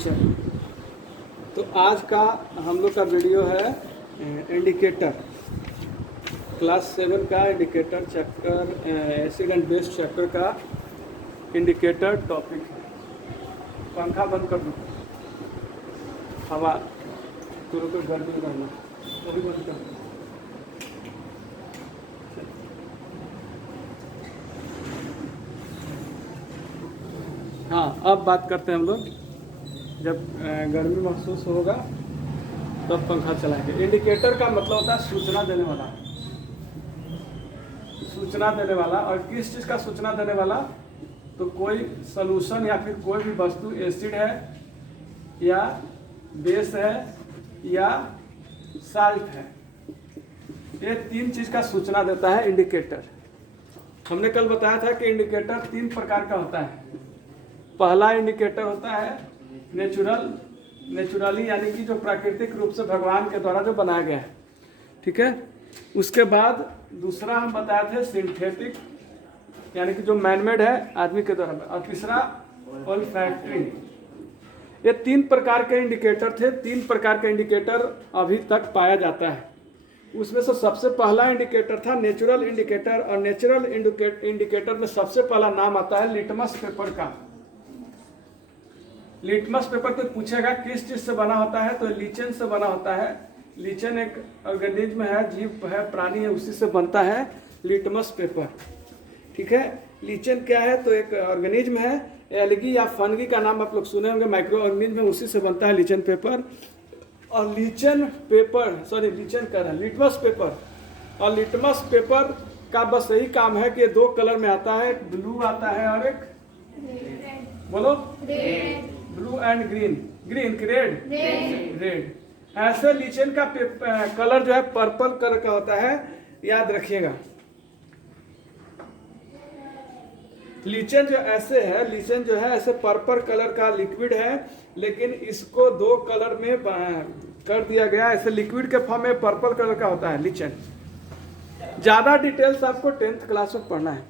चलो, तो आज का हम लोग का वीडियो है इंडिकेटर, क्लास 7 का indicator chapter, acid and base chapter का इंडिकेटर टॉपिक है। पंखा बंद कर दो, हवा तुरंत गर्मी रहना, अभी बंद कर दो। हाँ, अब बात करते हैं हम लोग। जब गर्मी महसूस होगा तब पंखा चलाएंगे। इंडिकेटर का मतलब होता है सूचना देने वाला, सूचना देने वाला। और किस चीज़ का सूचना देने वाला? तो कोई सॉल्यूशन या फिर कोई भी वस्तु एसिड है या बेस है या साल्ट है, ये तीन चीज़ का सूचना देता है इंडिकेटर। हमने कल बताया था कि इंडिकेटर तीन प्रकार का होता है। पहला इंडिकेटर होता है नेचुरली, यानी कि जो प्राकृतिक रूप से भगवान के द्वारा जो बनाया गया है, ठीक है। उसके बाद दूसरा हम बताए थे सिंथेटिक, यानी कि जो मैनमेड है आदमी के द्वारा। और तीसरा ओल्फैक्टरी। ये तीन प्रकार के इंडिकेटर थे। तीन प्रकार के इंडिकेटर अभी तक पाया जाता है। उसमें से सबसे पहला इंडिकेटर था नेचुरल इंडिकेटर। और नेचुरल इंडिकेटर में सबसे पहला नाम आता है लिटमस पेपर का। लिटमस पेपर तो पूछेगा किस चीज़ से बना होता है, तो लीचन से बना होता है। लीचन एक ऑर्गेनिज्म है, जीव है, प्राणी है, उसी से बनता है लिटमस पेपर, ठीक है। लीचन क्या है? तो एक ऑर्गेनिज्म है, एल्गी या फंगी का नाम आप लोग सुने होंगे, माइक्रो ऑर्गेनिज्म है, उसी से बनता है लीचन पेपर। और लीचन कह रहा है लिटमस पेपर। और लिटमस पेपर का बस यही काम है कि दो कलर में आता है, एक ब्लू आता है और एक बोलो ब्लू एंड रेड। ऐसे लीचन का कलर जो है पर्पल कलर का होता है, याद रखिएगा। लीचन जो है ऐसे पर्पल कलर का लिक्विड है, लेकिन इसको दो कलर में कर दिया गया। ऐसे लिक्विड के फॉर्म में पर्पल कलर का होता है लीचन। ज़्यादा डिटेल्स आपको 10th क्लास में पढ़ना है।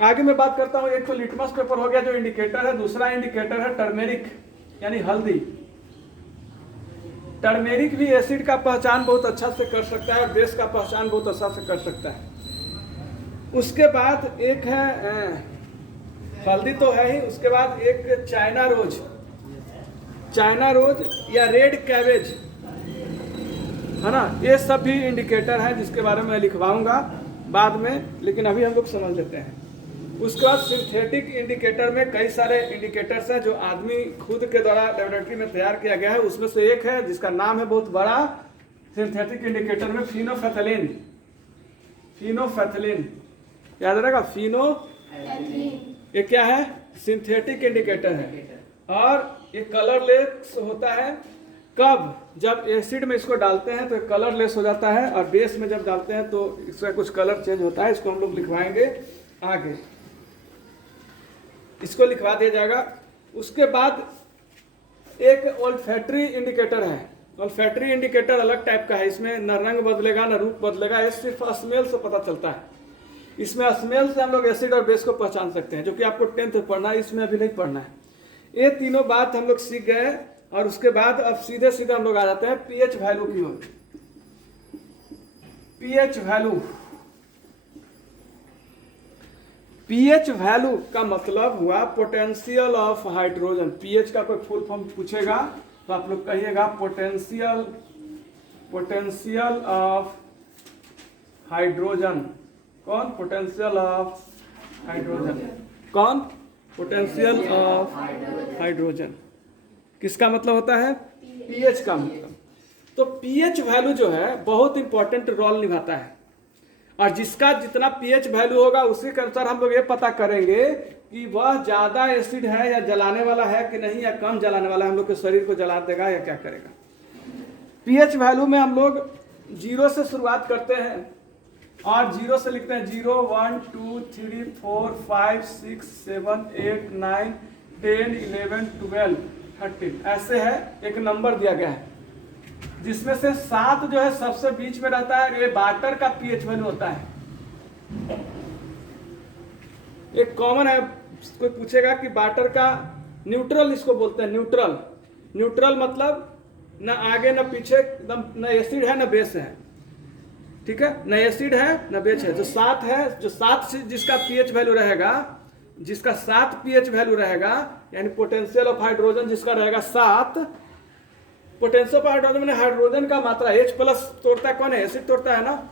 आगे मैं बात करता हूँ। एक तो लिटमस पेपर हो गया जो इंडिकेटर है। दूसरा इंडिकेटर है टर्मेरिक, यानी हल्दी। टर्मेरिक भी एसिड का पहचान बहुत अच्छा से कर सकता है और बेस का पहचान बहुत अच्छा से कर सकता है। उसके बाद एक है हल्दी तो है ही, उसके बाद एक चाइना रोज या रेड कैबेज है ना। ये सब भी इंडिकेटर है जिसके बारे में मैं लिखवाऊंगा बाद में, लेकिन अभी हम लोग समझ लेते हैं। उसके बाद सिंथेटिक इंडिकेटर में कई सारे इंडिकेटर्स हैं जो आदमी खुद के द्वारा लेबोरेटरी में तैयार किया गया है। उसमें से एक है जिसका नाम है बहुत बड़ा सिंथेटिक इंडिकेटर में फिनोफैथलीन। याद रहेगा, ये क्या है? सिंथेटिक इंडिकेटर है। और ये कलरलेस होता है। कब? जब एसिड में इसको डालते हैं तो कलरलेस हो जाता है, और बेस में जब डालते हैं तो इसका कुछ कलर चेंज होता है। इसको हम लोग लिखवाएंगे आगे, इसको लिखवा दिया जाएगा। उसके बाद एक ओल्फैक्टरी इंडिकेटर है। ओल्फैक्टरी इंडिकेटर अलग टाइप का है। इसमें न रंग बदलेगा न रूप बदलेगा, ये सिर्फ स्मेल से पता चलता है। इसमें स्मेल से हम लोग एसिड और बेस को पहचान सकते हैं, जो कि आपको 10th में पढ़ना है, इसमें अभी नहीं पढ़ना है। ये तीनों बात हम लोग सीख गए। और उसके बाद अब सीधे सीधे हम लोग आ जाते हैं पीएच वैल्यू की ओर। पीएच वैल्यू का मतलब हुआ पोटेंशियल ऑफ हाइड्रोजन। पीएच का कोई फुल फॉर्म पूछेगा तो आप लोग कहिएगा पोटेंशियल ऑफ हाइड्रोजन। कौन? पोटेंशियल ऑफ हाइड्रोजन किसका मतलब होता है? पीएच का मतलब। तो पीएच वैल्यू जो है बहुत इंपॉर्टेंट रोल निभाता है। और जिसका जितना पीएच वैल्यू होगा उसी के अनुसार हम लोग ये पता करेंगे कि वह ज़्यादा एसिड है या जलाने वाला है कि नहीं, या कम जलाने वाला है, हम लोग के शरीर को जला देगा या क्या करेगा। पीएच वैल्यू में हम लोग 0 से शुरुआत करते हैं और 0 से लिखते हैं 0, 1, 2, 3, 4, 5, 6, 7, 8, 9, 10, 11, 12, 13 ऐसे है। एक नंबर दिया गया है जिसमें से 7 जो है सबसे बीच में रहता है। ये वाटर का पीएच वैल्यू होता है। एक कॉमन है, कोई पूछेगा कि वाटर का न्यूट्रल इसको बोलते हैं, न्यूट्रल न्यूट्रल मतलब न आगे न पीछे, एकदम न एसिड है न बेस है, ठीक है, न एसिड है न बेस है। जो 7 है, जो 7 से जिसका पीएच वैल्यू रहेगा, जिसका 7 पीएच वैल्यू रहेगा, यानी पोटेंशियल ऑफ हाइड्रोजन जिसका रहेगा 7, पोटेंशियल ऑफ हाइड्रोजन में हाइड्रोजन का मात्रा H प्लस तोड़ता है कौन है, एसिड तोड़ता है ना।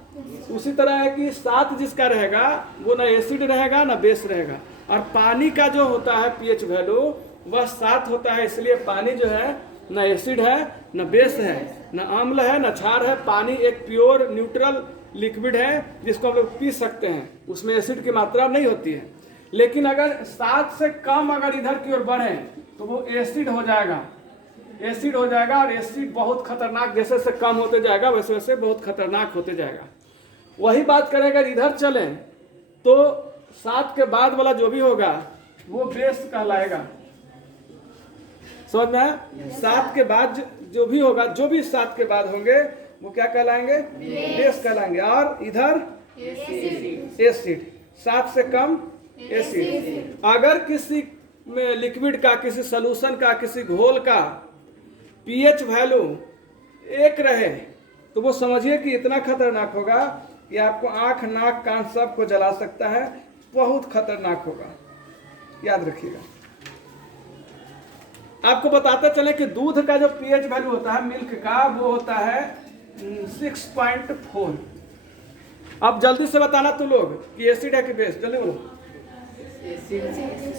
उसी तरह है कि 7 जिसका रहेगा वो ना एसिड रहेगा ना बेस रहेगा। और पानी का जो होता है पीएच वैल्यू वह 7 होता है, इसलिए पानी जो है न एसिड है न बेस है न अम्ल है न क्षार है। पानी एक प्योर न्यूट्रल लिक्विड है जिसको हम लोग पी सकते हैं, उसमें एसिड की मात्रा नहीं होती है। लेकिन अगर 7 से कम अगर इधर की ओर बढ़े तो वो एसिड हो जाएगा, एसिड हो जाएगा। और एसिड बहुत खतरनाक, जैसे जैसे कम होते जाएगा वैसे वैसे बहुत खतरनाक होते जाएगा। वही बात करें अगर इधर चलें तो 7 के बाद वाला जो भी होगा वो बेस कहलाएगा, समझ में है? 7 के बाद जो भी होगा, जो भी 7 के बाद होंगे वो क्या कहलाएंगे, बेस कहलाएंगे। और इधर एसिड, 7 से कम एसिड। अगर किसी में लिक्विड का, किसी सॉल्यूशन का, किसी घोल का पीएच वैल्यू 1 रहे तो वो समझिए कि इतना खतरनाक होगा कि आपको आंख नाक कान सब को जला सकता है, बहुत खतरनाक होगा, याद रखिएगा। आपको बताते चले कि दूध का जो पीएच वैल्यू होता है मिल्क का, वो होता है 6.4। अब जल्दी से बताना तू लोग कि एसिड है कि बेस, जल्दी बोलो।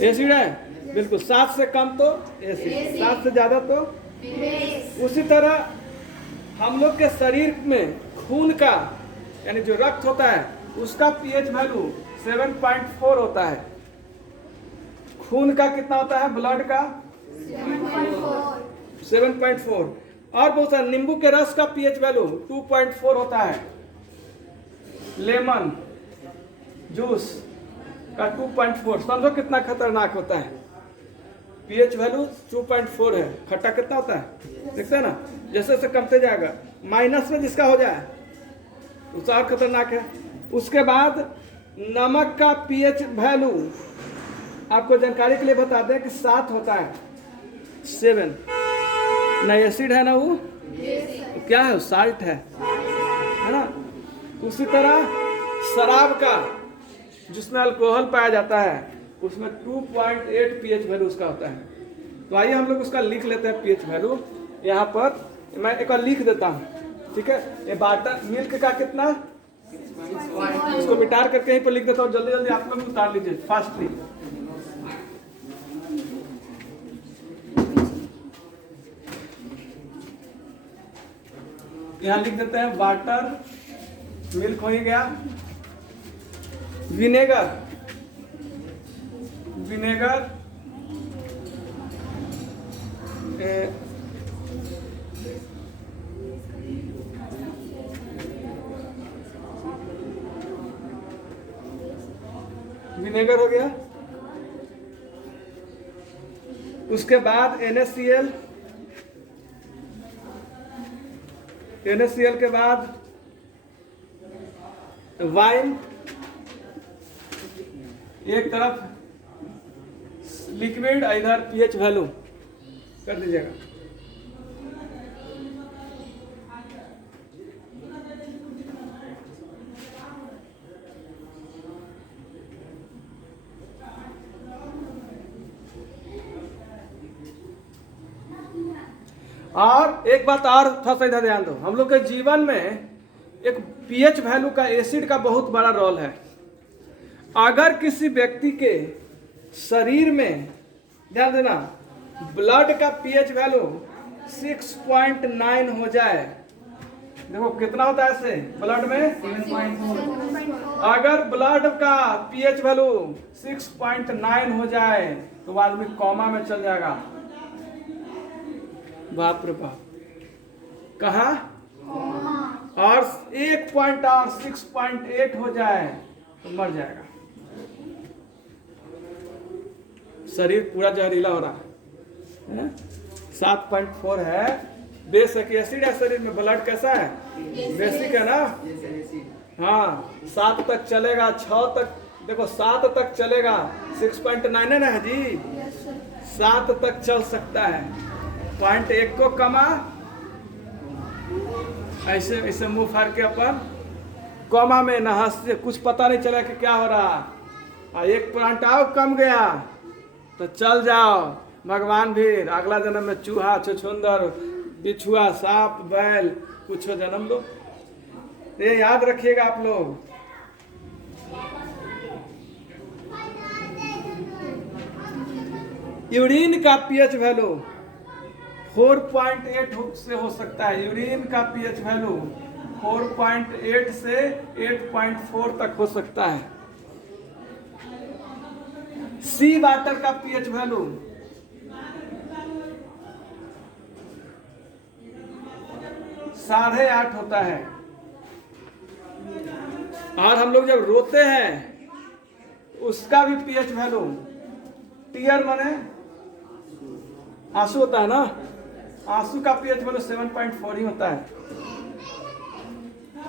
एसिड है, बिल्कुल। 7 से कम तो एसिड, 7 से ज्यादा तो बेस। उसी तरह हम लोग के शरीर में खून का, यानी जो रक्त होता है उसका पीएच वैल्यू 7.4 होता है। खून का कितना होता है, ब्लड का 7.4। और बहुत सारे नींबू के रस का पीएच वैल्यू 2.4 होता है। लेमन जूस का 2.4, समझो कितना खतरनाक होता है। पीएच वैल्यू 2.4 है। खट्टा कितना होता है, देखते हैं ना, जैसे जैसे कमते जाएगा, माइनस में जिसका हो जाए उसका और खतरनाक है। उसके बाद नमक का पीएच वैल्यू आपको जानकारी के लिए बता दें कि 7 होता है, 7। ना एसिड है ना वो क्या है, साल्ट है ना। उसी तरह शराब का जिसमें अल्कोहल पाया जाता है उसमें 2.8 पीएच वैल्यू उसका होता है। तो आइए हम लोग उसका लिख लेते हैं पीएच वैल्यू। यहाँ पर मैं एक बार लिख देता हूँ, ठीक है। ये वाटर मिल्क का कितना, इसको मिटार करके यहीं पर लिख देता हूँ। जल्दी जल्दी आप लोग उतार लीजिए फास्टली। यहाँ लिख देते हैं वाटर, मिल्क हो ही गया। विनेगर, विनेगर विनेगर हो गया। उसके बाद NaCl, NaCl के बाद वाइन, एक तरफ लिक्विड, इधर पीएच वैल्यू कर दीजिएगा। और एक बात और थोड़ा सा इधर ध्यान दो, हम लोग के जीवन में एक पीएच वैल्यू का, एसिड का बहुत बड़ा रोल है। अगर किसी व्यक्ति के शरीर में, ध्यान देना, ब्लड का पीएच वैल्यू 6.9 हो जाए, देखो कितना होता है ऐसे ब्लड में 7.4। अगर ब्लड का पीएच वैल्यू 6.9 हो जाए तो वो आदमी कोमा में चल जाएगा। बाप रे बाप, कहा। और 6.8 हो जाए तो मर जाएगा। शरीर पूरा जहरीला हो रहा है। 7.4 है, बेस है कि एसिड है शरीर में। ब्लड कैसा है, बेसिक है ना। हाँ, 7 तक चलेगा, 6 तक, देखो 7 तक चलेगा। 6.9 है ना जी, 7 तक चल सकता है। पॉइंट 1 को कमा, ऐसे ऐसे मुंह फाड़ के अपन कॉमा में ना हंसते, कुछ पता नहीं चला कि क्या हो रहा। और 1 पॉइंट आओ कम गया तो चल जाओ, भगवान भी अगला जन्म में चूहा, छछूंदर, बिछुआ, सांप, बैल कुछ जन्म लो। ये याद रखिएगा आप लोग। यूरिन का पीएच वैल्यू 4.8 से हो सकता है। यूरिन का पीएच वैल्यू 4.8 से 8.4 तक हो सकता है। सी वाटर का पीएच वैल्यू 8.5 होता है। और हम लोग जब रोते हैं उसका भी पीएच वैल्यू, टीयर माने आंसू होता है ना, आंसू का पीएच वैल्यू 7.4 ही होता है।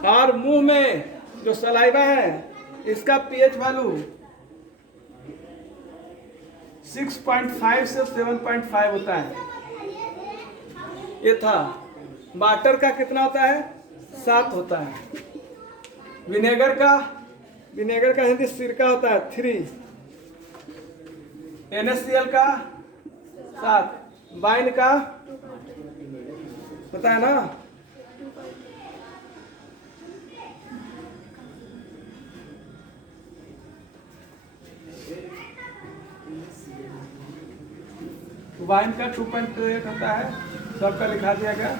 और मुंह में जो सलाइवा है इसका पीएच वैल्यू 6.5 से 7.5 होता है। ये था। वाटर का कितना होता है? 7 होता है। विनेगर का हिंदी सिरका होता है 3। NaCl का 7। वाइन का पता है ना? वाइन का 2.8 होता है। सबका लिखा दिया गया।